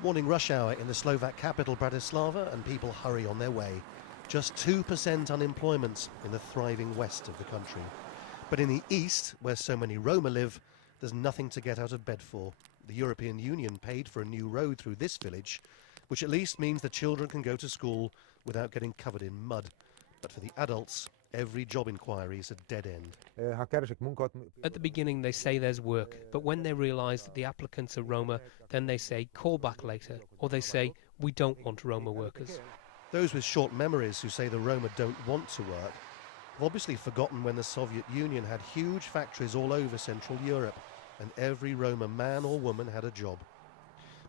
Morning rush hour in the Slovak capital Bratislava, and people hurry on their way. Just 2% unemployment in the thriving west of the country. But in the east, where so many Roma live, there's nothing to get out of bed for. The European Union paid for a new road through this village, which at least means the children can go to school without getting covered in mud. But for the adults, every job inquiry is a dead end. At the beginning they say there's work, but when they realise that the applicants are Roma, then they say call back later, or they say we don't want Roma workers. Those with short memories who say the Roma don't want to work have obviously forgotten when the Soviet Union had huge factories all over Central Europe and every Roma man or woman had a job.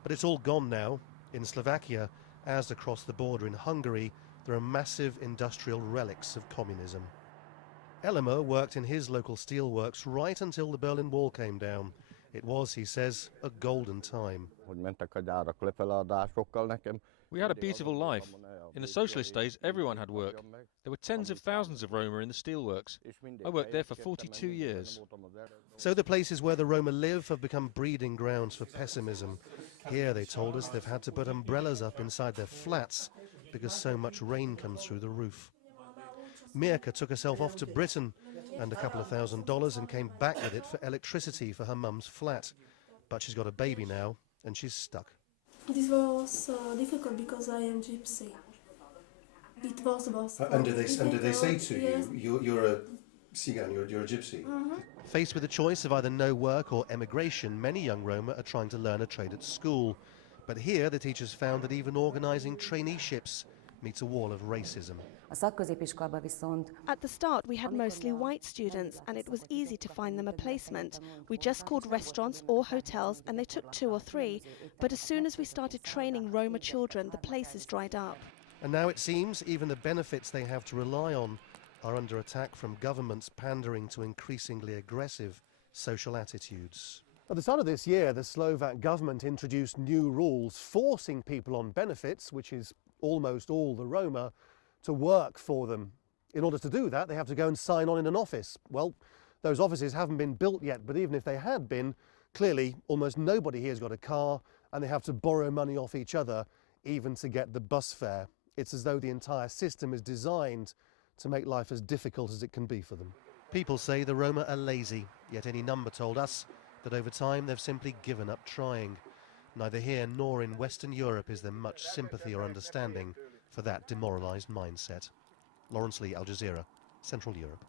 But it's all gone now. In Slovakia, as across the border in Hungary, there are massive industrial relics of communism. Elmer worked in his local steelworks right until the Berlin Wall came down. It was, he says, a golden time. We had a beautiful life. In the socialist days, everyone had work. There were tens of thousands of Roma in the steelworks. I worked there for 42 years. So the places where the Roma live have become breeding grounds for pessimism. Here, they told us, they've had to put umbrellas up inside their flats because so much rain comes through the roof. Mirka took herself off to Britain and a couple of $1,000 and came back with it for electricity for her mum's flat. But she's got a baby now and she's stuck. This was difficult because I am gypsy. It was And did they say to you, you're a Sigan, you're a gypsy? Faced with the choice of either no work or emigration, many young Roma are trying to learn a trade at school. But here the teachers found that even organising traineeships meets a wall of racism. At the start we had mostly white students and it was easy to find them a placement. We just called restaurants or hotels and they took 2 or 3. But as soon as we started training Roma children, the places dried up. And now it seems even the benefits they have to rely on are under attack from governments pandering to increasingly aggressive social attitudes. At the start of this year, the Slovak government introduced new rules forcing people on benefits, which is almost all the Roma, to work for them. In order to do that, they have to go and sign on in an office. Well, those offices haven't been built yet, but even if they had been, clearly almost nobody here's got a car and they have to borrow money off each other even to get the bus fare. It's as though the entire system is designed to make life as difficult as it can be for them. People say the Roma are lazy, yet any number told us that over time they've simply given up trying. Neither here nor in Western Europe is there much sympathy or understanding for that demoralised mindset. Lawrence Lee, Al Jazeera, Central Europe.